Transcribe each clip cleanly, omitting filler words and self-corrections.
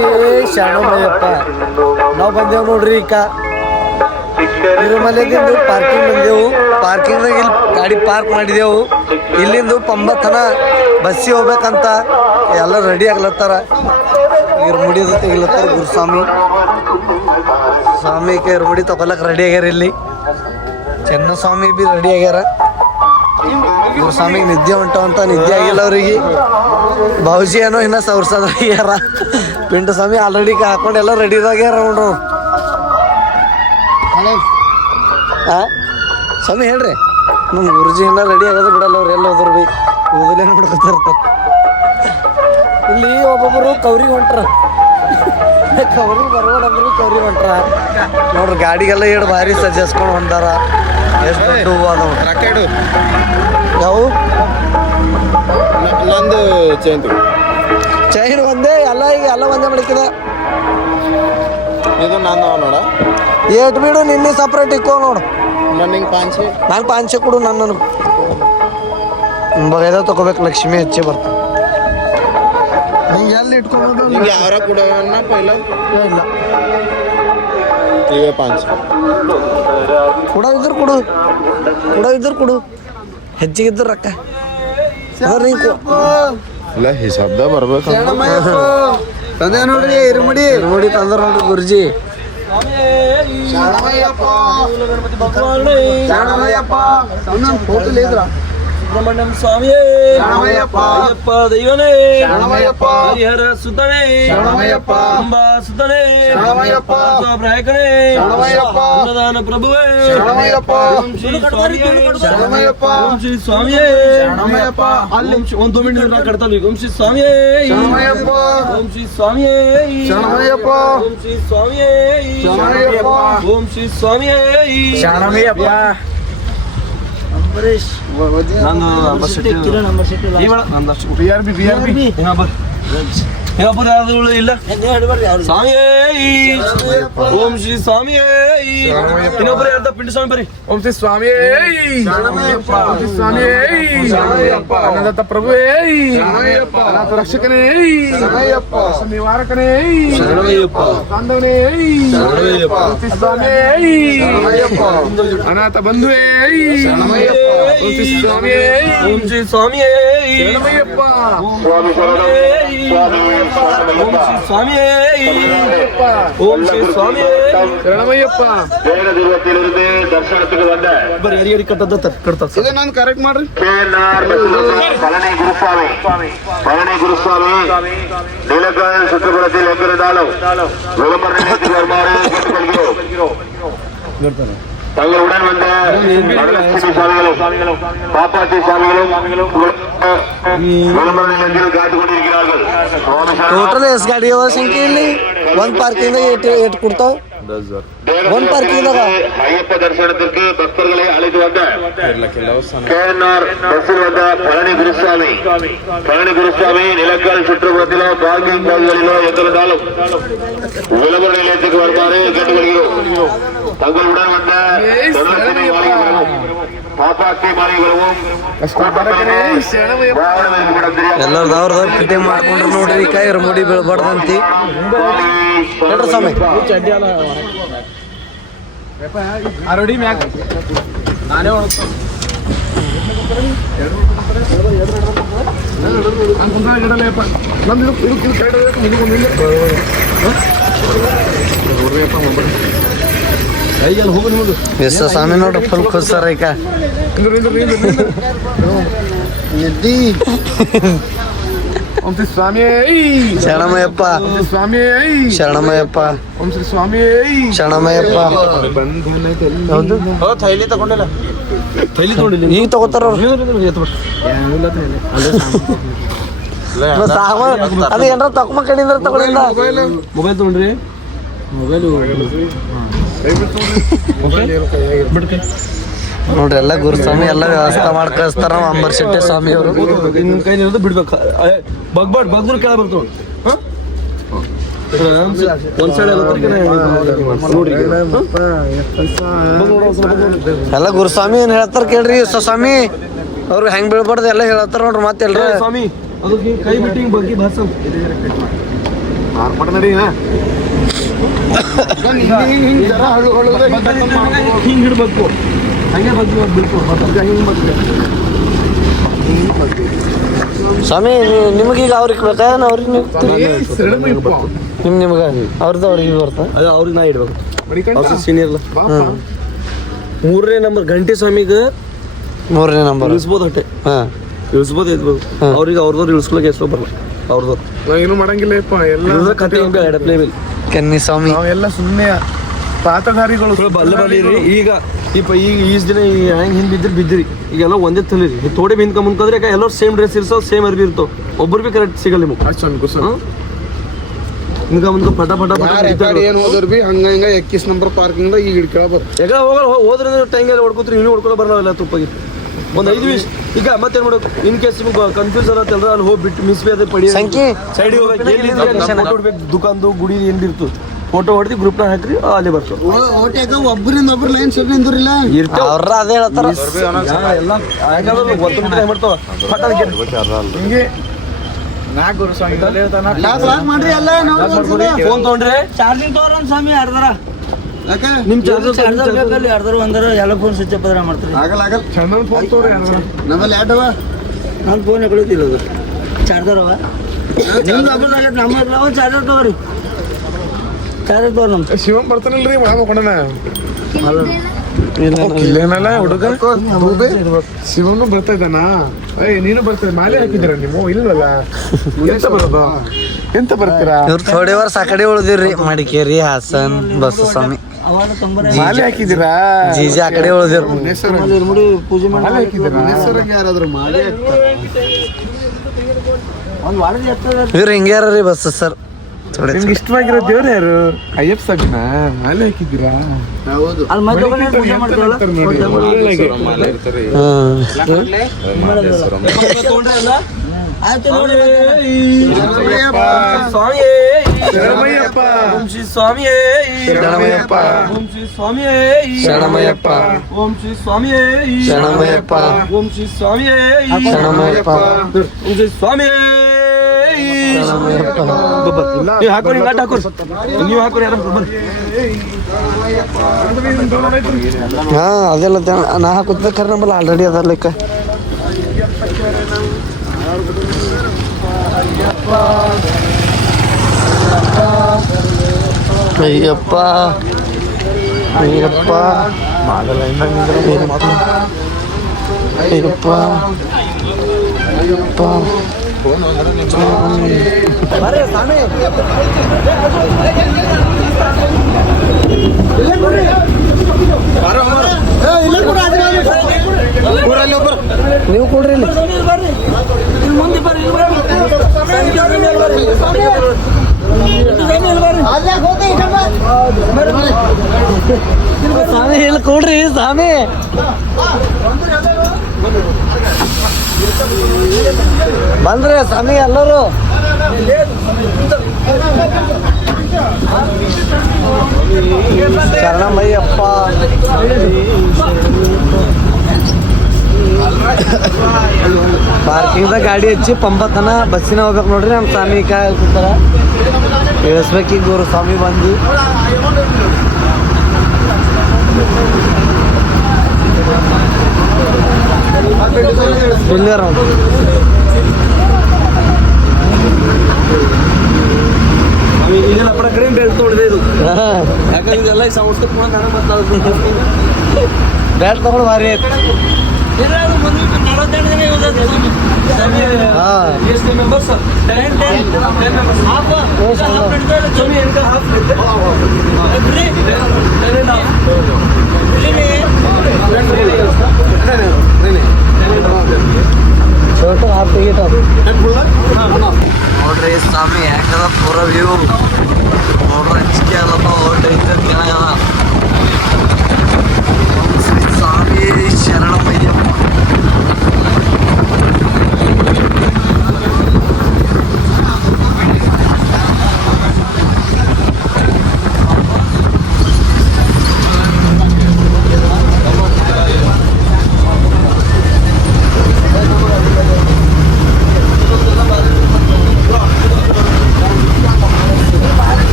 ಸ್ವಾಮಿ ಶರಣಮಯ್ಯಪ್ಪ. ನಾವು ಬಂದೇವು ನೋಡ್ರಿ ಈಗ ತಿರುಮಲೆದಿಂದ ಪಾರ್ಕಿಂಗ್ ಬಂದೆವು. ಪಾರ್ಕಿಂಗ್ದಾಗ ಇಲ್ಲಿ ಗಾಡಿ ಪಾರ್ಕ್ ಮಾಡಿದೆವು. ಇಲ್ಲಿಂದ ಪಂಬತ್ತನ ಬಸ್ಸಿಗೆ ಹೋಗ್ಬೇಕಂತ ಎಲ್ಲ ರೆಡಿ ಆಗ್ಲತ್ತಾರ. ಇರ್ಮುಡಿದು ತೆಗಿಲತ್ತಾರ ಗುರುಸ್ವಾಮಿ. ಸ್ವಾಮಿಗೆ ಇರ್ಮುಡಿ ತಗೊಳಕ್ ರೆಡಿ ಆಗ್ಯಾರ. ಇಲ್ಲಿ ಚೆನ್ನಸ್ವಾಮಿ ಬಿ ರೆಡಿ ಆಗ್ಯಾರ. ಗುರುಸ್ವಾಮಿಗೆ ನಿದ್ದೆ ಹೊಂಟವಂತ, ನಿದ್ದೆ ಆಗಿಲ್ಲ ಅವ್ರಿಗೆ. ಬಾವುಜಿ ಏನೋ ಇನ್ನೂ ಸವರ್ಸೋದಾಗ್ಯಾರ. ಪಿಂಟ ಸ್ವಾಮಿ ಆಲ್ರೆಡಿ ಹಾಕೊಂಡು ಎಲ್ಲ ರೆಡಿದಾಗ್ಯಾರ ನೋಡ್ರು. ಹಾಂ ಸ್ವಾಮಿ ಹೇಳ್ರಿ, ನಮ್ಮ ಗುರುಜಿ ಇನ್ನೂ ರೆಡಿ ಆಗೋದು ಬಿಡಲ್ಲ. ಅವ್ರು ಎಲ್ಲ ಹೋದ್ರು ಬಿ ಓದಲೇ ನೋಡ್ಕೊತಿರ್ತಾರೆ. ಇಲ್ಲಿ ಒಬ್ಬೊಬ್ಬರು ಕವ್ರಿಗೆ ಹೊಂಟ್ರ. ಕವ್ರಿಗೆ ಬರ್ಬೋದಂದ್ರು ಕವ್ರಿಗೆ ಹೊಂಟ್ರ ನೋಡ್ರಿ. ಗಾಡಿಗೆಲ್ಲ ಹೇಳಿ ಭಾರಿ ಸಜ್ಜಸ್ಕೊಂಡು ಹೊಂದಾರ. ಎಷ್ಟು ದೊಡ್ಡ ಹೂವು ಅದಾವ. ಯಾವ ನಂದು ಚೈನ್ ಒಂದೇ ಎಲ್ಲ. ಈಗ ಎಲ್ಲ ಒಂದೇ ಮಡಿಕಿದ. ಇದು ನಾನು ನೋಡ ಏಟ್ ಬಿಡು, ನಿನ್ನೆ ಸಪ್ರೇಟ್ ಇಕ್ಕೋ ನೋಡು. ನನಗೆ ಪಾಂಚೆ ನಂಗೆ ಪಾಂಚೆ ಕೊಡು. ನನ್ನ ಬಗೈದ ತಗೋಬೇಕು. ಲಕ್ಷ್ಮಿ ಹೆಚ್ಚೆ ಬರ್ತಾನೆ. ನಿಂಗೆ ಎಲ್ಲಿ ಇಟ್ಕೊಂಡು ನಿಂಗೆ ಯಾರ ಕೊಡೋಣ ಪೈಲ ಇಲ್ಲ. ಈಗ ಪಾಂಚೆ ಕೊಡೋ ಇದ್ರು ಕೊಡು, ಕೊಡೋ ಇದ್ರು ಕೊಡು. ಹೆಚ್ಚಿಗಿದ್ರು ರೊಕ್ಕ ಇಲ್ಲ ಹಿಸಾಬ್ದ ಬರ್ಬೇಕು. ತಂದೆ ನೋಡ್ರಿ ಇರುಮುಡಿ. ಇರುಮುಡಿ ತಂದ್ರ ನೋಡ್ರಿ ಗುರುಜಿ. ಫೋಟೋ ಇದ್ರ ಸುಬ್ರಹ್ಮಣ್ಯಂ ಸ್ವಾಮಿಯೇ ಅಯ್ಯಪ್ಪ ದೈವನೇ ಹರಿಹರ ಸುತನೇ ಅಂಬಾ ಸುತನೇ ಪ್ರಯಾಕನೇ ಅನ್ನದಾನ ಪ್ರಭುವೇ ಓಂ ಶ್ರೀ ಸ್ವಾಮಿಯೇ ಅಲ್ಲಿ ಒಂದು ಮಿನಿಟ್ ಕಟ್ತಾನೆ. ಓಂ ಶ್ರೀ ಸ್ವಾಮಿಯೇ ಓಂ ಶ್ರೀ ಸ್ವಾಮಿಯೇ ಓಂ ಶ್ರೀ ಸ್ವಾಮಿಯೇ ಓಂ ಶ್ರೀ ಸ್ವಾಮಿಯೇ ಶರಣಮಯ್ಯಪ್ಪ. ಇಲ್ಲ ಸ್ವಾಮಿಯೇ ಓಂ ಶ್ರೀ ಸ್ವಾಮಿಯೇ. ಇನ್ನೊಬ್ಬರು ಯಾರ್ದ ಪಿಂಡ ಸ್ವಾಮಿ ಬರ್ರಿ. ಓಂ ಶ್ರೀ ಸ್ವಾಮಿಯೇ ಸ್ವಾಮಿಯೇ ಅನ್ನದಾತ ಪ್ರಭುವೇ ಅನಾಥ ರಕ್ಷಕನೇ ನಿವಾರಕನೇ ಬಾಂಧವನೇ ಸ್ವಾಮಿಯೇ ಅನಾಥ ಬಂಧುವೇ ಓಂ ಶ್ರೀ ಸ್ವಾಮಿಯೇ ಓಂ ಶ್ರೀ ಸ್ವಾಮಿಯೇ ಶರಣಮಯ್ಯಪ್ಪ ಓಂ ಶ್ರೀ ಸ್ವಾಮಿಯೇ ஓம் ஸ்ரீ சுவாமியே ಶರಣಮಯ್ಯಪ್ಪ. ಬರೀ ಹರಿಹರಿ ಕಟ್ಟದ ಕಟ್ತಾರೆ. ಇದು ನಾನು ಕರೆಕ್ಟ್ ಮಾಡ್ರಿ. பழனி குருசுவாமி நீலக்கால் சுற்றுப்புறத்தில் எங்கிருந்தாலும் விளம்பர நிலையத்தில் வருமாறு கேட்டுக்கொள்கிறோம். தங்களுடன் வந்த வரலட்சுமி சுவாமிகளும் பாப்பாத்தி சுவாமிகளும் விளம்பர நிலையத்தில் காத்துக் கொண்டிருக்கிறார்கள். ಟೋಟಲ್ ಎಷ್ಟು ಗಾಡಿ ಅವ ಸಂಖ್ಯೆ ಇಲ್ಲಿ? ಒಂದು ಪಾರ್ಕಿಂಗ್ ಏಟ್ ಕೊಡ್ತಾವ? ಒಂದು ಪಾರ್ಕಿಂಗ್ದಾಗ ஐயப்ப தரிசனத்திற்கு பக்தர்களை அழைத்து வந்த கேஎன்ஆர் பஸ்ஸில் வந்த பழனி குருசுவாமி நிலக்கால் சுற்றுப்புறத்திலோ பார்க்கிங் பகுதிகளிலோ எங்கிருந்தாலும் விளம்பர நிலையத்துக்கு வருமாறு கேட்டுக்கொள்கிறோம். தங்களுடன் வந்த வரலட்சுமி மாளிகைகளும் பாப்பாத்தி மாளிகைகளும் ಎಲ್ಲರದ್ದು ಅವ್ರದವ್ರು ಫಿಟ್ಟಿಂಗ್ ಮಾಡ್ಕೊಂಡ್ರು ನೋಡ್ರಿ. ಕೈ ಮುಡಿ ಬೀಳ್ಬಾರ್ದಂತಿ ಹೇಳ್ರಿ ಸ್ವಾಮಿ. ಅರಡಿ ಮ್ಯಾಕ್ ನಾನೇ ಎಷ್ಟ ಸ್ವಾಮಿ ನೋಡ್ರಿ ಫುಲ್ ಖುಷ್ ಸರ್. ಈಗ ಓಂ ಶ್ರೀ ಸ್ವಾಮಿಯೇ ಶರಣಮಯ್ಯಪ್ಪ ಸ್ವಾಮಿಯೇ ಶರಣಮಯ್ಯಪ್ಪ ಓಂ ಶ್ರೀ ಸ್ವಾಮಿಯೇ ಶರಣಮಯ್ಯಪ್ಪ. ಹೌದು ಥೈಲಿ ತಗೊಂಡಿಲ್ಲ. ಥೈಲಿ ತಗೊಂಡಿಲ್ಲ. ಈಗ ತಗೋತಾರ ಅವ್ರು. ಅದು ಏನಾರ ತಕೊಂಬ ಕಡಿಂದ್ರ ತಗೊಳಿಲ್ಲ. ಮೊಬೈಲ್ ತಗೊಂಡ್ರಿ. ನೋಡ್ರಿ ಎಲ್ಲ ಗುರುಸ್ವಾಮಿ ಎಲ್ಲ ವ್ಯವಸ್ಥೆ ಮಾಡಿ ಕಳಿಸ್ತಾರ. ನಮ್ಮ ಅಂಬರ್ ಶೆಟ್ಟಿ ಸ್ವಾಮಿ ಅವರು ನಿಮ್ ಕೈಲಿರೋದು ಬಿಡ್ಬೇಕು. ಬಗ್ದ್ರು ಕೆಳ ಬರ್ತಾವ. ಒಂದ್ ಸೈಡ್ ನೋಡಿ ಎಲ್ಲ ಗುರುಸ್ವಾಮಿ ಏನ್ ಹೇಳ್ತಾರ ಕೇಳ್ರಿ. ಸ್ವಾಮಿ ಅವ್ರು ಹೆಂಗ್ ಬೀಳ್ಬಾರ್ದು ಎಲ್ಲ ಹೇಳ್ತಾರ ನೋಡ್ರಿ. ಮತ್ತೆ ಎಲ್ರ ಸ್ವಾಮಿ ಅದು ಕೈ ಬಿಟ್ಟು ಹಿಂಗ್ ಬಗ್ಗೆ ಭಾಷೆ ಮಾರ್ಪಾಟ ನಡಿ ಹಿಂಗೆ ಜರ ಹಿಂಗೆ ಹಿಡ್ಬೇಕು ಹಂಗೆ ಬಗ್ಗೆ ಬಿಡ್ತು ಹಿಂಗೆ ಬಗ್ಗೆ ಸ್ವಾಮಿ ನಿಮಗೀಗ ಅವ್ರಿಗೆ ಬೇಕಾ ಅವ್ರಿಗೆ ನಿಮ್ಗೆ ಅವ್ರದ್ದು ಅವ್ರಿಗೆ ಬರ್ತಾ ಅದು ಅವ್ರಿಗೆ ನಾ ಇಡ್ಬೇಕು ಅವ್ರ ಸೀನಿಯರ್ ಮೂರನೇ ನಂಬರ್ ಗಂಟೆ ಸ್ವಾಮಿಗೆ 3ನೇ ನಂಬರ್ ಇಳಿಸ್ಬೋದು ಅಟ್ಟೆ ಹಾಂ ಇಳಿಸ್ಬೋದು ಇದ್ಬೋದು ಅವ್ರಿಗೆ ಅವ್ರದವ್ರು ಇಳಿಸ್ಕೊಳಕ್ಕೆ ಎಷ್ಟು ಬರಲ್ಲ ಅವ್ರದವ್ರು ಏನು ಮಾಡಂಗಿಲ್ಲಪ್ಪ ಎಲ್ಲ ಕತೆ ಹೆಂಗೆ ಎಡಪ್ಲೇ ಮೇಲೆ ಕೆನ್ನಿ ಸ್ವಾಮಿ ನಾವೆಲ್ಲ ಸುಮ್ಮನೆ ಪಾತಧಾರಿಗಳು ಬಲ್ಲ ಬಲ್ಲಿರಿ ಈಗ ಈಗ ಈಸ್ ದಿನ ಹೆಂಗೆ ಹಿಂದೆ ಬಿದ್ದಿರಿ ಈಗೆಲ್ಲ ಒಂದೇ ತಲಿರಿ ತೋಡೆ ಹಿಂದ್ಕ ಮುಂದ್ಕಂದ್ರೆ ಯಾಕೆ ಎಲ್ಲರೂ ಸೇಮ್ ಡ್ರೆಸ್ ಇರ್ತಾವ ಸೇಮ್ ಅರ್ಬಿ ಇರ್ತಾವ ಒಬ್ಬರು ಭೀ ಕರೆಕ್ಟ್ ಸಿಗಲ್ಲ ನಿಮಗೆ ಹಿಂಗ ಮುಂದೆ ಪಟ ಪಟ ಪಟ ಏನ್ ಹೋದ್ರ ಬಿ ಹಂಗ ಹಿಂಗ 21 ನಂಬರ್ ಪಾರ್ಕಿಂಗ್ ಈಗ ಹಿಡ್ಕೊಳ್ಬೋದು ಯಾಕ ಹೋಗಲ್ಲ ಹೋದ್ರೆ ಟೈಂಗೆಲ್ಲ ಹೊಡ್ಕೊತ್ರಿ ನೀವು ಹೊಡ್ಕೊಳ್ಳೋ ಬರಲ್ಲ ತುಪ್ಪಗಿ ಒಂದು 5 ನಿಮಿಷ ಈಗ ಮತ್ತೇನು ಮಾಡೋದು ಇನ್ ಕೇಸ್ ನಿಮ್ಗೆ ಕನ್ಫ್ಯೂಸ್ ಆಗತ್ತಲ್ರ ಅಲ್ಲಿ ಹೋಗ್ಬಿಟ್ಟು ಮಿಸ್ ಬಿ ಅದೇ ಪಡಿ ಸಂಖ್ಯೆ ಸೈಡಿಗೆ ಹೋಗ್ಬೇಕು ಫೋಟೋ ಹೊಡ್ಬೇಕು ದುಕಾನ್ದು ಗುಡಿ ಏನು ಇರ್ತು ಫೋಟೋ ಹೊಡೆದು ಗ್ರೂಪ್ನ ಹಾಕ್ರಿ ಅಲ್ಲಿ ಬರ್ತವೆ ಒಬ್ಬರಿಂದ ಒಬ್ರು ಲೈನ್ ಸೆಟ್ ನಿಂದ್ರಿಲ್ಲ ಅವ್ರ ಅದೇ ಹೇಳ್ತಾರ ಎಲ್ಲ ಯಾಕಂದ್ರೆ ಮಾಡ್ತಾವ ಹಿಂಗೆ ನಾಲ್ಕು ಮಾಡ್ರಿ ಎಲ್ಲ ಫೋನ್ ತೊಗೊಂಡ್ರೆ ಚಾರ್ಜಿಂಗ್ ತೋರ ಸ್ವಾಮಿ ಅರ್ಧರ ನಿಮ್ ಚಾರ್ಜರ್ ಚಾರ್ಜರ್ ಬೇಕಲ್ಲಿ ಅರ್ಧರ ಒಂದರ ಎಲ್ಲ ಫೋನ್ ಸ್ವಿಚ್ ಅಪ್ ಅದ್ರ ಮಾಡ್ತಾರೆ ಆಗಲ್ಲ ಚಂದನ್ ಫೋನ್ ತೋರಿ ನಮ್ಮಲ್ಲಿ ಯಾಟವ ನನ್ನ ಫೋನ್ ಎಗೊಳ್ತಿರೋದು ಚಾರ್ಜರ್ ಅವ ನಿಮ್ದು ಹಬ್ಬದಾಗ ನಮ್ಮ ಚಾರ್ಜರ್ ತಗೋರಿ ಚಾರ್ಜರ್ ತಗೋರಿ ನಮ್ದು ಶಿವನ್ ಬರ್ತಾನಲ್ರಿ ಒಳಗ ಕೊಡೋಣ ಇಲ್ಲೇನಲ್ಲ ಹುಡುಗ ಶಿವನು ಬರ್ತಾ ಇದ್ದಾನ ನೀನು ಬರ್ತಾ ಮಾಲೆ ಹಾಕಿದ್ದೀರ ನೀವು ಇಲ್ವಲ್ಲ ಎಂತ ಬರೋದು ಎಂತ ಬರ್ತೀರಾ ಇವ್ರು ಥೋಡೆ ವರ್ಷ ಆ ಕಡೆ ಉಳಿದಿವ್ರಿ ಮಡಿಕೇರಿ ಹಾಸನ್ ಬಸಸ್ವಾಮಿ ಅವಾಗ ತೊಂಬರ ಮಾಲೆ ಹಾಕಿದ್ದೀರಾ ಜೀಜಿ ಆ ಕಡೆ ಉಳಿದಿವ್ರು ಮುಡಿ ಪೂಜೆ ಮಾಲೆ ಮಾಡಿ ಹಾಕಿದ್ದೀರಾ ಯಾರಾದ್ರೂ ಮಾಲೆ ಒಂದು ವಾರದ ಎತ್ತದ ಇವ್ರು ಹಿಂಗೆ ರೀ ಬಸ್ ಸರ್ ಥೋಡೆ ನಿಮ್ಗೆ ಇಷ್ಟವಾಗಿರೋ ದೇವ್ರು ಯಾರು ಅಯ್ಯಪ್ಪ ಸಾಕಿನ ಮಾಲೆ ಹಾಕಿದ್ದೀರಾ ಹೌದು ಅಲ್ಲಿ ಮಧ್ಯ ಪೂಜೆ ಮಾಡ್ತೀವಲ್ಲ ಆಯ್ತು ನೋಡಿ ಸ್ವಾಮಿಯೇ ಶರಣಮಯ್ಯಪ್ಪ ಓಂ ಶ್ರೀ ಸ್ವಾಮಿಯೇ ಶರಣಮಯ್ಯಪ್ಪ ಓಂ ಶ್ರೀ ಸ್ವಾಮಿಯೇ ಶರಣಮಯ್ಯಪ್ಪ ಓಂ ಶ್ರೀ ಸ್ವಾಮಿಯೇ ಶರಣಮಯ್ಯಪ್ಪ ಓಂ ಶ್ರೀ ಸ್ವಾಮಿಯೇ ಶರಣಮಯ್ಯಪ್ಪ ಓಂ ಶ್ರೀ ಸ್ವಾಮಿಯೇ ನೀವು ಹಾಕೋರಿ ಹಿಂಗಾಟ ಹಾಕೋರಿ ನೀವು ಹಾಕೋರಿ ಯಾರು ಬರ್ರಿ ಹಾ ಅದೆಲ್ಲ ನಾ ಹಾಕುತ್ತ ಖರೆ ನಂಬಲ್ಲ ಆಲ್ರೆಡಿ ಅದ ಲೆಕ್ಕ ಅಯ್ಯಪ್ಪ ಅಯ್ಯಪ್ಪ ಅಯ್ಯಪ್ಪ ಅಯ್ಯಪ್ಪ ನೀವು ಕೊಡ್ರಿ ಇಲ್ಲಿ ಮುಂದೆ ಬರ್ರಿ ಸ್ವಾಮಿ ಇಲ್ಲಿ ಕೊಡ್ರಿ ಸ್ವಾಮಿ ಬಂದ್ರೆ ಸ್ವಾಮಿ ಎಲ್ಲರೂ ಶರಣಮಯ್ಯಪ್ಪ ಪಾರ್ಕಿಂಗ್ದಾಗ ಗಾಡಿ ಹಚ್ಚಿ ಪಂಪತನ ಬಸ್ಸಿನ ಹೋಗ್ಬೇಕು ನೋಡ್ರಿ ನಮ್ಮ ಸ್ವಾಮಿ ಕೂತಾರ ಇಳಿಸ್ಬೇಕೀಗ ಗುರು ಸ್ವಾಮಿ ಬಂದು ಇಲ್ಲಿರ ಇದೆಲ್ಲ ಪಡ ಕಡೆ ಬೆಳ್ತು ನೋಡಿದೆ ಇದು ಯಾಕಂದ್ರೆ ಇದೆಲ್ಲ ಸಂಸ್ಥೆ ಕೂಡ ನನಗೆ ಮಾತಾಡ್ತೀನಿ ಬ್ಯಾಟ್ ತಗೊಂಡು ಭಾರಿ ಐತಿ ಎಷ್ಟು ಮೆಂಬರ್ಸ್ 10 ಮೆಂಬರ್ಸ್ ಹಾಫ್ ಸ್ವಾಮಿ ಎಂತ ಹಾಫ್ छोटो हाफ टिಕೆಟ್ ನೋಡ್ರಿ ಸ್ವಾಮಿ ಹೆಂಗದ ಪೂರ ವ್ಯೂ ನೋಡ್ರಿ ಹಂಚಿಕೆ ಆಗಲ್ಲಪ್ಪ ಓಟ್ ಐತೆ ಸ್ವಾಮಿ ಶರಣಮಯ್ಯಪ್ಪ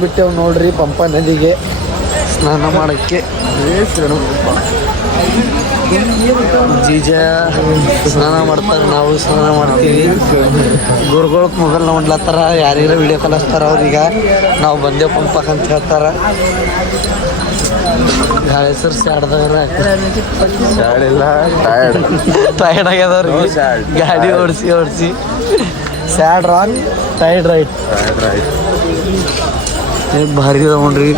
ಬಂದ್ಬಿಟ್ಟೆವು ನೋಡ್ರಿ ಪಂಪ ನದಿಗೆ ಸ್ನಾನ ಮಾಡೋಕ್ಕೆ. ಜೀಜ ಸ್ನಾನ ಮಾಡ್ತಾರೆ, ನಾವು ಸ್ನಾನ ಮಾಡ್ತೀವಿ. ಗುರುಗಳು ಮೊಬೈಲ್ ನೋಡ್ಲತ್ತಾರ, ಯಾರ್ಯಾರ ವಿಡಿಯೋ ಕಲಿಸ್ತಾರ ಅವ್ರೀಗ ನಾವು ಬಂದೇವು ಪಂಪಕ್ಕೆ ಅಂತ ಹೇಳ್ತಾರ. ಗಾಳಿ ಸರ್ ಸ್ಯಾಡ್ದವ್ರ ಟೈರ್ಡ್ ಆಗ್ಯದವ್ರಿ ಗಾಡಿ ಓಡಿಸಿ ಸ್ಯಾಡ್ ರಾಂಗ್ ಟೈರ್ಡ್ ರೈಟ್ ಭಾರಿ ಅದ ನೋಡ್ರಿ.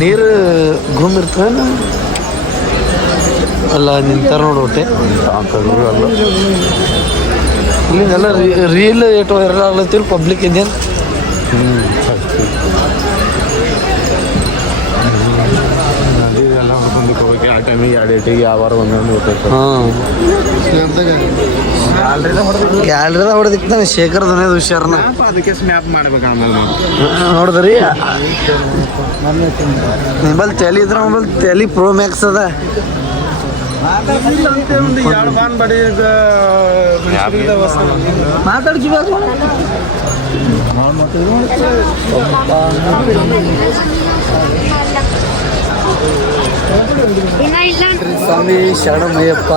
ನೀರು ಗುಮ್ ಇರ್ತದ ಅಲ್ಲ ನಿಂತಾರ ನೋಡಿ ಹೊಟ್ಟೆ ಇಲ್ಲಿಂದೆಲ್ಲ ರೀಲ್ ಏಟು ವೈರಲ್ ಆಗ್ಲತ್ತಿಲ್ಲ ಪಬ್ಲಿಕ್ ಇಂದೇನು. ಆ ಟೈಮಿಗೆ 2 ಡೇಟಿಗೆ ಯಾವಾರ ಒಂದೊಂದು ಗೊತ್ತೈತೆ. ಹಾಂ ಗ್ಯಾಲ್ರಿದ ಹೊಡೆದಿಕ್ತಾನೆ ಶೇಖರ್ ದೊನೆದು ಹುಷಾರನ ಅದಕ್ಕೆ ಸ್ನ್ಯಾಪ್ ಮಾಡ್ಬೇಕು ಆಮೇಲೆ ನೋಡಿದ್ರಿ. ನಿಂಬಲ್ ತಲೆ ಇದ್ರ ಮೊಬೈಲ್ ತಲೆ ಪ್ರೋ ಮ್ಯಾಕ್ಸ್ ಅದ. ಮಾತಾಡ್ಕಿ ಸ್ವಾಮಿ ಶರಣಮಯ್ಯಪ್ಪ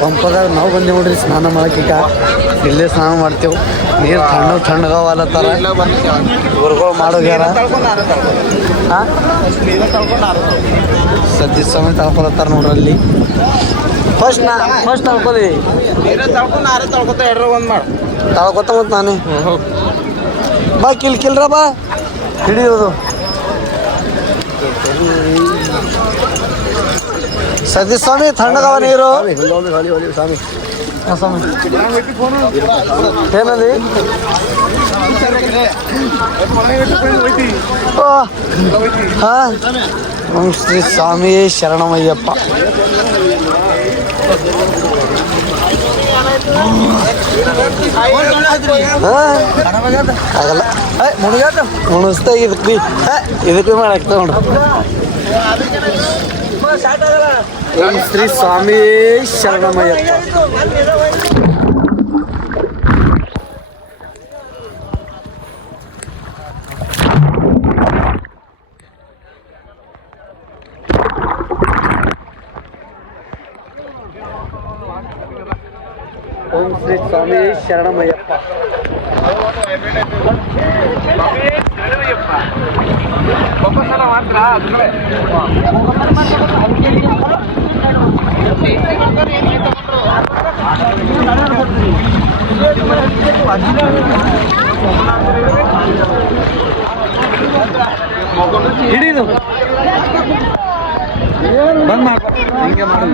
ಪಂಪದಾಗ ನಾವು ಬಂದೇವು ನೋಡ್ರಿ ಸ್ನಾನ ಮಾಡಕ್ಕೀಗ. ಇಲ್ಲೇ ಸ್ನಾನ ಮಾಡ್ತೇವೆ. ನೀರು ತಣ್ಣಗವಾಲತ್ತಾರ ಗುರುಗಳು ಮಾಡೋಗ್ಯಾರ. ಹಾಂ ಸದ್ಯ ಸ್ವಾಮಿ ತಳ್ಕೊಳತ್ತಾರ ನೋಡ್ರಿ ಅಲ್ಲಿ. ಫಸ್ಟ್ ತಳ್ಕೊಲಿ ತಳ್ಕೊತ ಮತ್ತು ನಾನೇ ಬಾ ಕಿಲ್ರ ಬಾ ಹಿಡಿಯೋದು. ಸದ್ಯ ಸ್ವಾಮಿ ತಣ್ಣಗವ ನೀರು. ಸ್ವಾಮಿ ಏನದು ಹಾಂ ಶ್ರೀ ಸ್ವಾಮಿ ಶರಣಮಯ್ಯಪ್ಪ. ಆಗಲ್ಲ ಮುಣಿಸ್ತಾ ಇದಕ್ಕೆ ಇದಕ್ಕೆ ಮಾಡಾಕ್ತ ನೋಡ್ರಿ. ಓಂ ಶ್ರೀ ಸ್ವಾಮಿ ಶರಣಮಯ್ಯಪ್ಪ. ಓಂ ಶ್ರೀ ಸ್ವಾಮಿ ಶರಣಮಯ್ಯಪ್ಪ. ಹಿಡಿದು ಬಂದ್ ಮಾಡ ಹಿಂಗೆ ಮಾಡಿ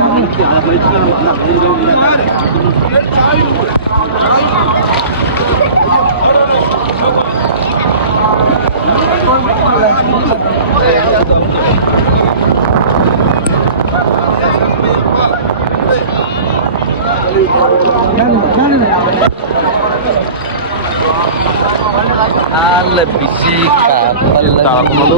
ಅಲ್ಲ ಬಿಸಿ ಕಾಪಲ್ಲ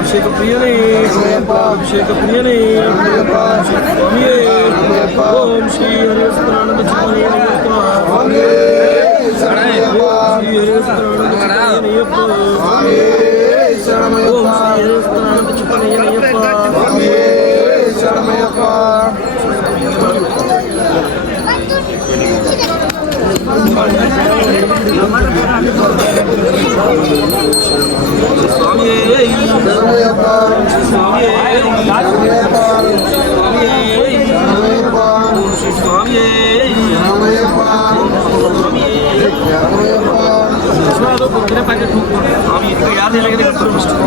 ಅಭಿಷೇಕ ಪ್ರಿಯನೇ ಅಭಿಷೇಕ ಪ್ರಿಯನೇ ಓಂ ಶ್ರೀ ಹರಿಹಸ್ತಾನಂದ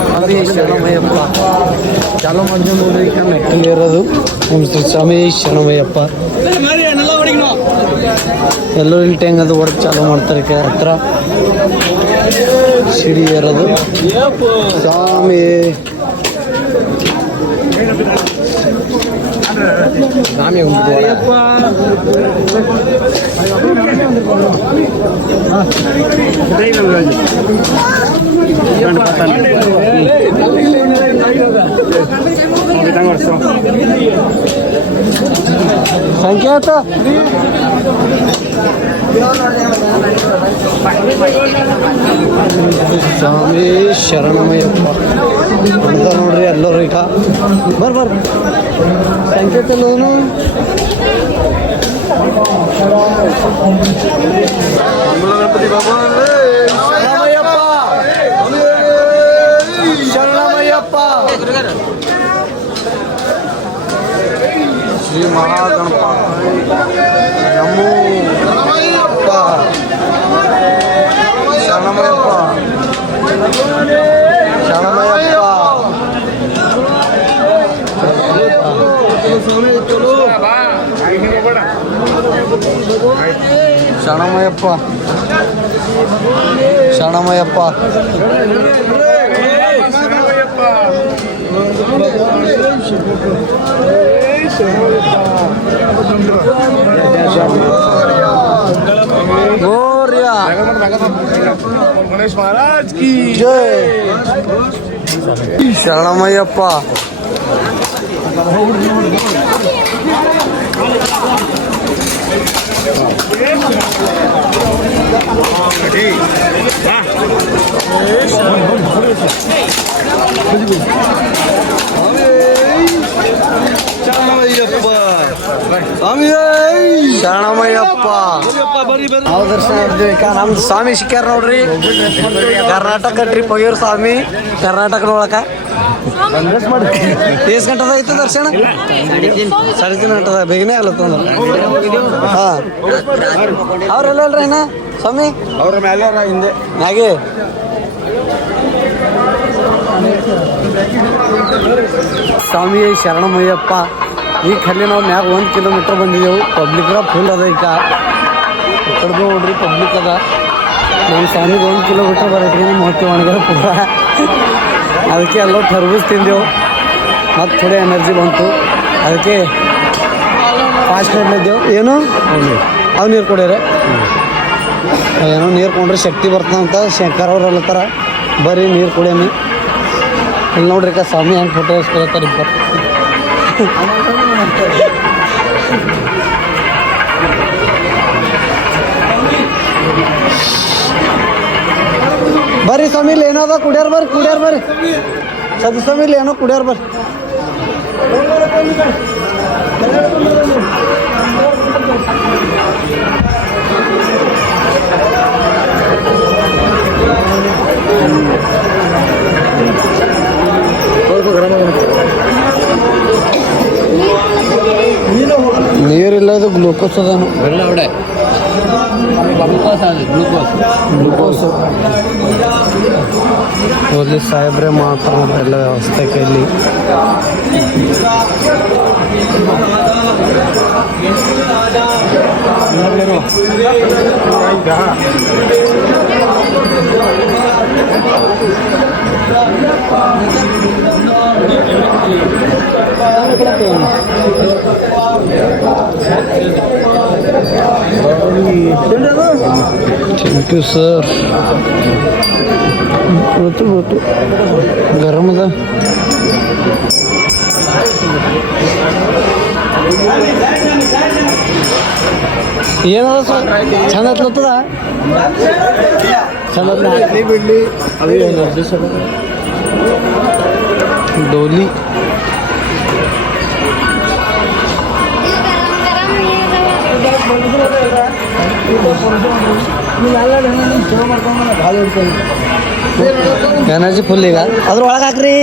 ಸ್ವಾಮಿ ಶರಣಮಯ್ಯಪ್ಪ ಚಾಲೂ ಮಾಡ್ಕೊಂಡು ನೋಡ್ರಿ ಈಗ ಮೆಟ್ಟಲು ಇರೋದು ಓಂ ಶ್ರೀ ಸ್ವಾಮಿ ಶರಣಮಯ್ಯಪ್ಪ. ಎಲ್ಲರೂ ಇಲ್ಲಿ ಟೆಂಗ್ ಅದು ಹೊಡೆದು ಚಾಲೂ ಮಾಡ್ತಾರೆ ಈ ಕಡೆ ಹತ್ರ ಸಿಡಿ ಏರೋದು. ಸ್ವಾಮಿ ಸ್ವಾಮಿ ಸಂಕೇತ ಸ್ವಾಮಿ ಶರಣಮಯ್ಯಪ್ಪ ಅಂತ ನೋಡ್ರಿ ಎಲ್ಲರೂ ಈಗ ಬರ್ಬರ್ ಸಂಕೇತ ಎಲ್ಲೋನು ಶರಣಮಯ್ಯಪ್ಪ ಶ್ರೀ ಮಹಾಗಣಪ ನಮೋ ಶರಣಮಯ್ಯಪ್ಪ ಶರಣಮಯ್ಯಪ್ಪ ಶರಣಮಯ್ಯಪ್ಪ ಶರಣಮಯ್ಯಪ್ಪ ಶರಣಮಯ್ಯಪ್ಪ गौरिया गणेश महाराज की जय शरणमಯ್ಯಪ್ಪ. ಶರಣಮಯ್ಯಪ್ಪ ನಾವು ದರ್ಶನ ಮಾಡಿದ್ವಿ. ಈಗ ನಮ್ದು ಸ್ವಾಮಿ ಸಿಕ್ಕ್ಯಾರ ನೋಡ್ರಿ. ಕರ್ನಾಟಕ ಟ್ರಿಪ್ ಹೋಗ್ಯವ್ರ ಸ್ವಾಮಿ ಕರ್ನಾಟಕದೊಳಕ. ಎಷ್ಟು ಗಂಟೆದ ಐತೆ ದರ್ಶನ? 3:30 ಗಂಟೆದ ಬೇಗನೆ ಅಲ್ಲತ್ತಂದ್ರ. ಹಾಂ ಅವ್ರೆಲ್ಲ ಅಲ್ರಿ ಏನ ಸ್ವಾಮಿ ಅವ್ರ ಮೇಲೆ ಹಿಂದೆ ಹಾಗೆ ಸ್ವಾಮಿ ಶರಣಮಯ್ಯಪ್ಪ. ಈಗ ಖಾಲಿ ನಾವು ಮ್ಯಾಗ 1 ಕಿಲೋಮೀಟ್ರ್ ಬಂದಿದ್ದೆವು. ಪಬ್ಲಿಕ್ರ ಫುಲ್ ಅದ ಈಗ ಕಡ್ದು ನೋಡ್ರಿ ಪಬ್ಲಿಕ್ ಅದ. ನಮ್ಮ ಸ್ವಾಮಿಗೆ 1 ಕಿಲೋಮೀಟ್ರ್ ಬರೋಟ್ಟಿಗೆ ಮೂವತ್ತು ಒಣಗರ ಪೂರ. ಅದಕ್ಕೆ ಎಲ್ಲ ಟರ್ಬೂಸ್ ತಿಂದೆವು ಮತ್ತು ಥೋಡೆ ಎನರ್ಜಿ ಬಂತು. ಅದಕ್ಕೆ ಫಾಸ್ಟ್ ನಡ್ಲಿದ್ದೆವು. ಏನು ಅವು ನೀರು ಕೊಡ್ಯಾರೆ. ಏನೋ ನೀರು ಕೊಂಡ್ರೆ ಶಕ್ತಿ ಬರ್ತದಂತ ಶಂಕರ್ ಅವ್ರು ಅಲ್ಲತ್ತಾರ. ಬರ್ರಿ ನೀರು ಕುಡಿಯಮಿ. ಇಲ್ಲಿ ನೋಡ್ರಿ ಅಕ್ಕ ಸ್ವಾಮಿ ಹೆಂಗೆ ಫೋಟೋ ಇಸ್ಕೊಳ್ತಾರೆ ಇಬ್ಬರು. ಬರ್ರಿ ಸ್ವಾಮಿ ಇಲ್ಲಿ ಏನದ ಕುಡಿಯಾರ ಬರ್ರಿ ಸದ್ಯ ಸ್ವಾಮಿ ಇಲ್ಲಿ ಏನೋ ಕುಡಿಯಾರ ಬರ್ರಿ. ನೀರಿಲ್ಲ, ಇದು ಗ್ಲೂಕೋಸ್ ಅದಾನು. ಗ್ಲೂಕೋಸ್ ಪೊಲೀಸ್ ಸಾಹೇಬ್ರೆ ಮಾಡ್ತಾರೆ ಎಲ್ಲ ವ್ಯವಸ್ಥೆ ಕೈಲಿ. Thank you sir. ಗೊತ್ತು ಗರಂ ಅದ. ಏನದ ಸರ್ ಚಂದ ಹತ್ಲತ್ತದ ಚಂದ ಬಿಡ್ಲಿ ಡೋಲಿ. ಎನರ್ಜಿ ಫುಲ್ ಈಗ ಅದ್ರೊಳಗೆ ಹಾಕ್ರಿ.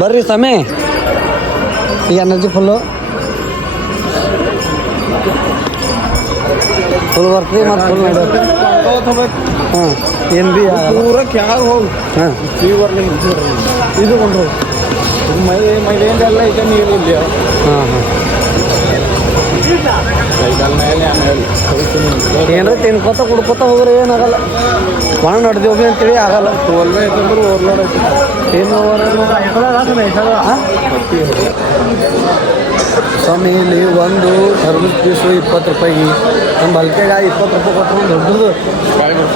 ಬರ್ರಿ ಸಮಯ ಈಗ ಎನರ್ಜಿ ಫುಲ್ ಬರ್ತದೆ ಮತ್ತು ಫುಲ್ ನೋಡ್ಬೇಕು ಹಾಂ ಏನು ಭೀ ಪೂರ ಕ್ಯಾಗ ಹೋಗಿ ಹಾಂ ಇದು ಕೊಂಡ್ರು ಮೈಲೇಂದೆಲ್ಲ ಈಗ ನೀರಿಲ್ಲ ಹಾಂ ಹಾಂ ಏನಾರ ತಿನ್ಕೋತ ಕುಡ್ಕೋತ ಹೋಗ್ರೆ ಏನಾಗಲ್ಲ ಒಣ ನಡೆದೇವಿ ಅಂತೇಳಿ ಆಗಲ್ಲ ಟೋಲ್ವೇ ಐತಂದ್ರೆ ಓವರ್ಲೋಡ್ ಐತಿ ಏನು ಸ್ವಾಮಿ ಇಲ್ಲಿ ಒಂದು ಟರ್ಬೂಜ್ ಪೀಸು 20 ರೂಪಾಯಿಗೆ ನಮ್ಮ ಹಲ್ಕೆಗೆ 20 ರೂಪಾಯಿ ಕೊಟ್ಟರು ಒಂದು ದೊಡ್ಡದು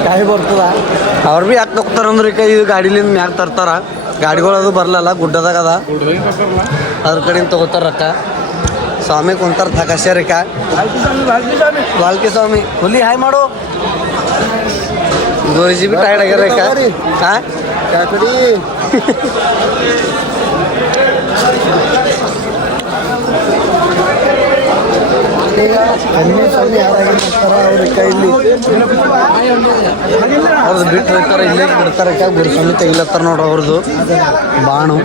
ಕಾಯಿ ಬರ್ತದ ಅವ್ರು ಭೀ ಯಾಕೆ ತಗೋತಾರೆ ಅಂದ್ರೆ ಈಗ ಇದು ಗಾಡಿಲಿಂದ ಮ್ಯಾಗ ತರ್ತಾರ ಗಾಡಿಗಳು ಅದು ಬರಲ್ಲ ಗುಡ್ಡದಾಗ ಅದ ಅದ್ರ ಕಡೆಯಿಂದ ತಗೋತಾರ ರೊಕ್ಕ ಸ್ವಾಮಿ ಕುಂತಾರ ತಕಾಶ್ಯರಿಕ ವಾಲ್ಕಿ ಸ್ವಾಮಿ ಹುಲಿ ಹಾಯ್ ಮಾಡು ಗೋಜಿ ಬಿ ಟೈರ್ಡ್ ಆಗ್ಯಾರ ಹಾಂ ಕಾಕಡಿ ಕಮ್ಮಿ ಸ್ವಾಮಿ ಯಾರಾಗಿರ್ತಾರ ಅವ್ರ ಕೈಲಿ ಅವ್ರದ್ದು ಬಿಟ್ಟು ಹೋಗ್ತಾರೆ ಇಲ್ಲೇ ಬಿಡ್ತಾರೆ ಗುರುಸ್ವಾಮಿ ತೆಗಿಲತ್ತಾರ ನೋಡ್ರಿ ಅವ್ರದ್ದು ಬಾಣು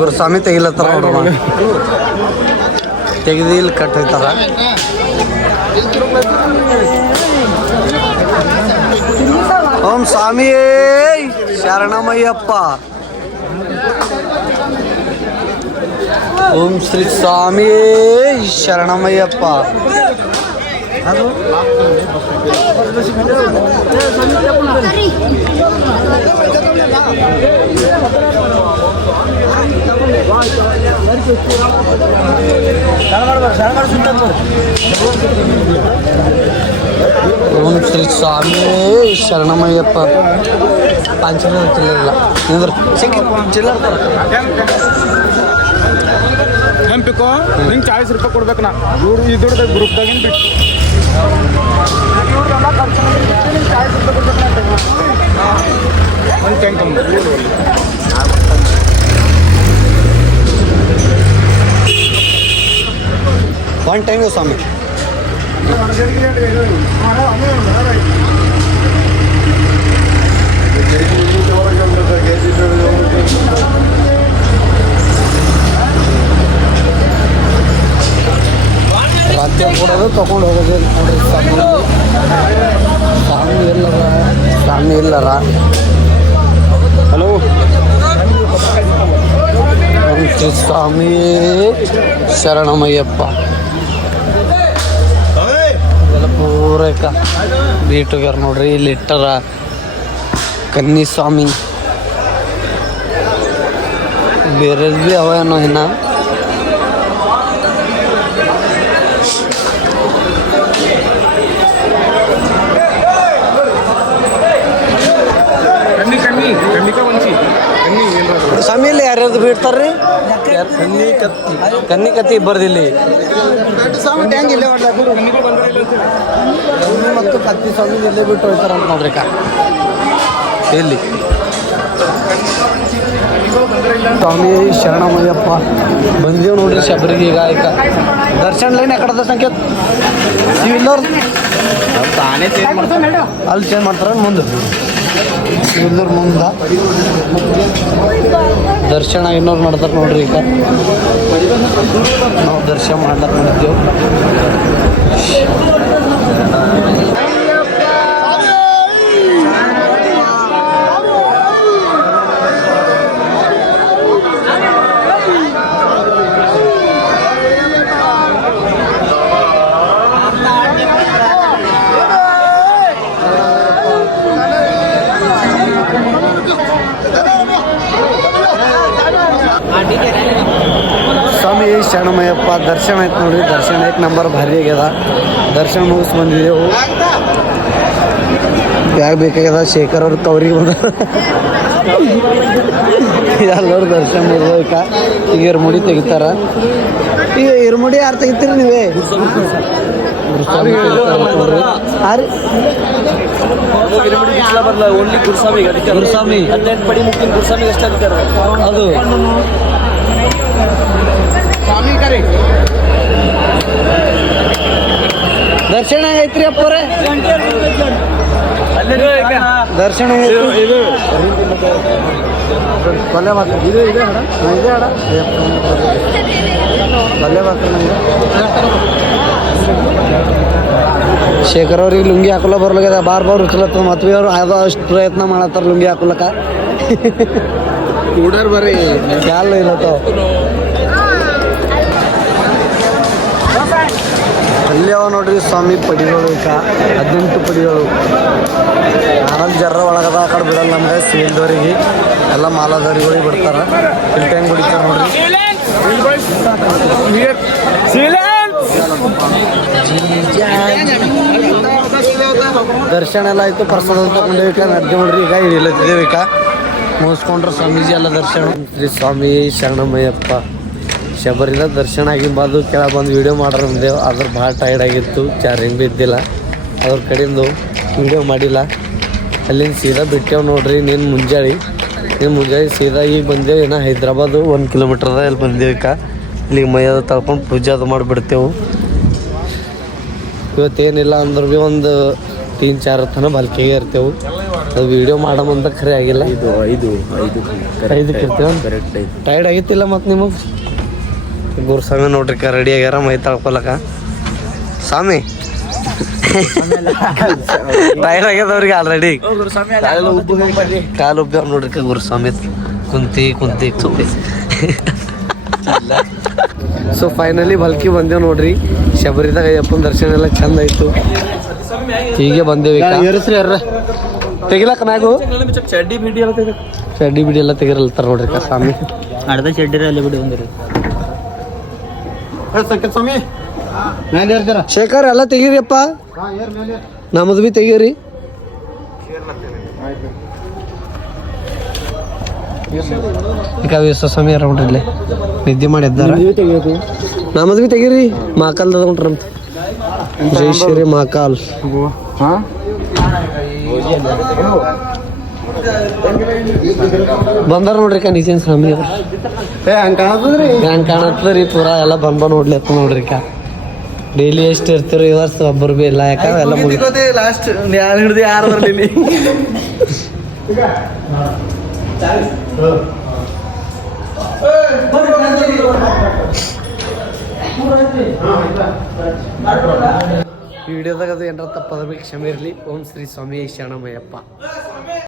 ಗುರುಸ್ವಾಮಿ ತೆಗಿಲತ್ತಾರ ನೋಡ್ರಿ ಬಾಣ ತೆಗೆದು ಇಲ್ಲಿ ಕಟ್ ಹೋಯ್ತಾರ ಓಂ ಸ್ವಾಮಿಯೇ ಶರಣಮಯ್ಯಪ್ಪ ಓಂ ಶ್ರೀ ಸ್ವಾಮಿಯೇ ಶರಣಮಯ್ಯಪ್ಪ ಓಂ ಶ್ರೀ ಸ್ವಾಮಿಯೇ ಶರಣಮಯ್ಯಪ್ಪ ಪಂಚರ ಚಿಲ್ಲರಿಲ್ಲ ನಿಂದ್ರ ಚಿಲ್ಲರ್ ನೆಂಪಿಕೋ ನಿಂಗೆ 40 ರೂಪಾಯಿ ಕೊಡ್ಬೇಕು ನಾ ಇವ್ರು ಇದ್ರದ್ದು ಗ್ರೂಪ್ದಾಗಿನ ಬಿಟ್ಟು ಒಂದು ಟ್ಯಾಂಕ್ ಒನ್ ಟೈಮ್ ಸ್ವಾಮಿ ರಾಜ್ಯ ಕೊಡೋದು ತೊಗೊಂಡು ಹೋಗೋದು ನೋಡ್ರಿ ಸ್ವಾಮಿ ಇಲ್ಲರ ಹಲೋ ಶ್ರೀ ಸ್ವಾಮಿ ಶರಣಮಯ್ಯಪ್ಪ ಇದೆಲ್ಲ ಪೂರೈಕ ಬೀಟುಗಾರ ನೋಡ್ರಿ ಇಲ್ಲಿ ಇಟ್ಟರ ಕನ್ನಿ ಸ್ವಾಮಿ ಬೇರೆ ಭೀ ಅವ ಏನೋ ಇನ್ನ ಸ್ವಾಮಿ ಇಲ್ಲಿ ಯಾರ್ಯಾರ್ದು ಬಿಡ್ತಾರ್ರಿ ಕನ್ನಿ ಕತ್ತಿ ಬರ್ದಿಲ್ಲಿ ಮತ್ತು ಕತ್ತಿ ಸ್ವಾಮಿ ಇಲ್ಲೇ ಬಿಟ್ಟು ಹೋಗ್ತಾರ ಅಂತ ನೋಡ್ರಿ ಎಲ್ಲಿ ಸ್ವಾಮಿ ಶರಣಮಯ್ಯಪ್ಪ ಬಂದೀವಿ ನೋಡ್ರಿ ಶಬರಿಗೆ ಈಗ ದರ್ಶನ್ ಲೈನ್ ಯಾಕಡೆ ಸಂಕೇತ ಇಲ್ಲವ್ರು ಅಲ್ಲಿ ಚೇಂಜ್ ಮಾಡ್ತಾರ ಮುಂದೆ ಇಲ್ಲವ್ರ ಮುಂದೆ ದರ್ಶನ ಇನ್ನೋರು ಮಾಡ್ತಾರೆ ನೋಡ್ರಿ ಈಗ ನಾವು ದರ್ಶನ ಮಾಡ್ಲಾಕ ಮಾಡಿದ್ದೆವು ಸ್ವಾಮಿ ಶರಣಮಯ್ಯಪ್ಪ ದರ್ಶನ ಆಯ್ತು ನೋಡ್ರಿ ದರ್ಶನ 1 ನಂಬರ್ ಭಾರಿ ಆಗ್ಯದ ದರ್ಶನ ಮುಗಿಸ್ ಬಂದಿದ್ದೆವು ಯಾಕೆ ಬೇಕಾಗ್ಯದ ಶೇಖರ್ ಅವ್ರ ಕವ್ರಿಗೆ ಬಂದ ಎಲ್ಲರೂ ದರ್ಶನ ಮುಗಿದೋಕ ಈಗ ಇರ್ಮುಡಿ ತೆಗಿತಾರ ಈಗ ಇರ್ಮುಡಿ ಯಾರು ತೆಗಿತೀರಿ ನೀವೇ ಓನ್ಲಿ ಗುರುಸ್ವಾಮಿಗೆ ಅದಕ್ಕೆ ಗುರುಸ್ವಾಮಿ 18 ಪಡಿ ಮುಕ್ಕಿನ ಗುರುಸ್ವಾಮಿಗೆ ಎಷ್ಟು ಅದಕ್ಕೆ ಅದು ದರ್ಶನ ಐತ್ರಿ ಅಪ್ಪರೇ ದರ್ಶನ ಕೊಲೆ ಮಾತ್ರ ಇದೆ ಅಡ ಇದೆ ಅಡ ಕೊಲೆ ಮಾತ್ರ ಶೇಖರ್ ಅವ್ರಿಗೆ ಲುಂಗಿ ಹಾಕೊಲ್ಲ ಬರ್ಲಾಗ್ಯದ ಬಾರ್ ಉಚ್ಚಲತ್ತ ಮತ್ವಿ ಅವ್ರು ಅದು ಅಷ್ಟು ಪ್ರಯತ್ನ ಮಾಡತ್ತಾರ ಲುಂಗಿ ಹಾಕೊಲಕ್ಕ ಕೂಡರ್ ಬರ್ರಿ ಯಾಲ ಇಲ್ಲತ್ತವ ಅಲ್ಲಿ ಅವ ನೋಡ್ರಿ ಸ್ವಾಮಿ ಪಡಿಗಳು ಈಗ 18 ಪಡಿಗಳು ಆನಂದ್ ಜರ್ರ ಒಳಗದ ಆ ಕಡೆ ಬಿಡಲ್ಲ ನಮ್ಗೆ ಸೇಲ್ದವ್ರಿಗೆ ಎಲ್ಲ ಮಾಲಾದವ್ರಿಗೆ ಬಿಡ್ತಾರ ಇಲ್ಲಿ ಹೆಂಗೆ ಬಿಡ್ತಾರ ನೋಡ್ರಿ ದರ್ಶನ ಎಲ್ಲ ಆಯ್ತು ಪ್ರಸಾದ ತಗೊಂಡೇವಿಕ ನಡ್ದೆ ನೋಡ್ರಿ ಈಗ ಇಳಿಲತ್ತಿದ್ದೇವಿಕ ಮುಗಿಸ್ಕೊಂಡ್ರೆ ಸ್ವಾಮೀಜಿ ಎಲ್ಲ ದರ್ಶನ ಶ್ರೀ ಸ್ವಾಮಿ ಶರಣಮಯ್ಯಪ್ಪ ಶಬರಿದ ದರ್ಶನ ಆಗಿ ಬಂದು ಕೆಳಗೆ ಬಂದು ವೀಡಿಯೋ ಮಾಡ್ರ ಬಂದೇವು ಅದ್ರ ಭಾಳ ಟೈರ್ಡ್ ಆಗಿತ್ತು ಚಾರ್ಜಿಂಗ್ ಭೀ ಇದ್ದಿಲ್ಲ ಅದ್ರ ಕಡೆಯಿಂದ ವೀಡಿಯೋ ಮಾಡಿಲ್ಲ ಅಲ್ಲಿಂದ ಸೀದಾ ಬಿಟ್ಟೇವು ನೋಡ್ರಿ ನೀನು ಮುಂಜಾನೆ ಸೀದಾ ಈಗ ಬಂದೇವು ಏನೋ ಹೈದ್ರಾಬಾದು 1 ಕಿಲೋಮೀಟ್ರದ ಇಲ್ಲಿ ಬಂದೇವಿಕ ಇಲ್ಲಿಗೆ ಮೈಯದು ತಳ್ಕೊಂಡು ಪೂಜೆ ಅದು ಮಾಡಿಬಿಡ್ತೇವೆ ಇವತ್ತೇನಿಲ್ಲ ಅಂದ್ರೆ ಭೀ ಒಂದು 3-4 ತನ ಬಲ್ಕಿಗೆ ಇರ್ತೇವೆ ಅದು ವೀಡಿಯೋ ಮಾಡಮಂತ ಖರೆ ಆಗಿಲ್ಲ ಐದಕ್ಕೆ ಇರ್ತೇವೆ ಟೈರ್ಡ್ ಆಗಿತ್ತಿಲ್ಲ ಮತ್ತು ನಿಮಗೆ ಗುರುಸ್ವಾಮಿ ನೋಡ್ರಿ ರೆಡಿ ಆಗ್ಯಾರ ಮೈ ತಳ್ಕೊಲಕ ಸ್ವಾಮಿ ಟೈರ್ಡ್ ಆಗ್ಯದವ್ರಿಗೆ ಆಲ್ರೆಡಿ ಕಾಲು ಉಬ್ಬ ನೋಡ್ರಿ ಗುರುಸ್ವಾಮಿ ಕುಂತಿ ಸೊ ಫೈನಲಿ ಬಲ್ಕಿ ಬಂದೇವು ನೋಡ್ರಿ ಶಬರಿದಾಗ ಅಯ್ಯಪ್ಪನ ದರ್ಶನ ಎಲ್ಲ ಚಂದ ಆಯ್ತು ಹೀಗೆ ಬಂದೇವಿ ತೆಗಿಲಕ್ಕ ಮ್ಯಾಗು ಚಡ್ಡಿ ಬಿಡಿ ಎಲ್ಲ ತೆಗಿರಲ್ತಾರ ನೋಡ್ರಿ ಸ್ವಾಮಿ ಅರ್ಧ ಚಡ್ಡಿರ ಅಲ್ಲಿ ಬಿಡಿ ಬಂದಿರಿ ಶೇಖರ್ ಎಲ್ಲ ತೆಗೀರಿಯಪ್ಪ ನಮ್ಮದು ಭೀ ತೆಗೀರಿ ಈಗ ವಿಶ್ವಸ್ವಾಮಿ ಯಾರ ನೋಡ್ರಿ ಇಲ್ಲೇ ನಿದ್ದೆ ಮಾಡಿದ್ದಾರ ನಮ್ಮದು ಭೀ ತೆಗೀರಿ ಮಾಕಾಲ್ದ ನೋಡ್ರಂತ ಜೈ ಶ್ರೀ ಮಾಕಾಲ್ ಬಂದಾರ ನೋಡ್ರಿ ನಿಜನ್ ಸ್ವಾಮಿ ಹಂಗೆ ಕಾಣತ್ತದ್ರಿ ಪೂರಾ ಎಲ್ಲ ಬಂದ ನೋಡ್ಲತ್ತ ನೋಡ್ರಿ ಡೈಲಿ ಎಷ್ಟು ಇರ್ತೀರಿ ಈ ವರ್ಷ ಒಬ್ಬರು ಭೀ ಇಲ್ಲ ಯಾಕಂದ್ರೆ ಎಲ್ಲ ಲಾಸ್ಟ್ ಯಾರು ಹಿಡ್ದು ಯಾರು ಬರ್ಲಿಲ್ಲ ವಿಡಿಯೋದಾಗ ಅದು ಏನಾರ ತಪ್ಪದ ಕ್ಷಮೆ ಇರಲಿ ಓಂ ಶ್ರೀ ಸ್ವಾಮಿ ಶರಣಮಯ್ಯಪ್ಪ.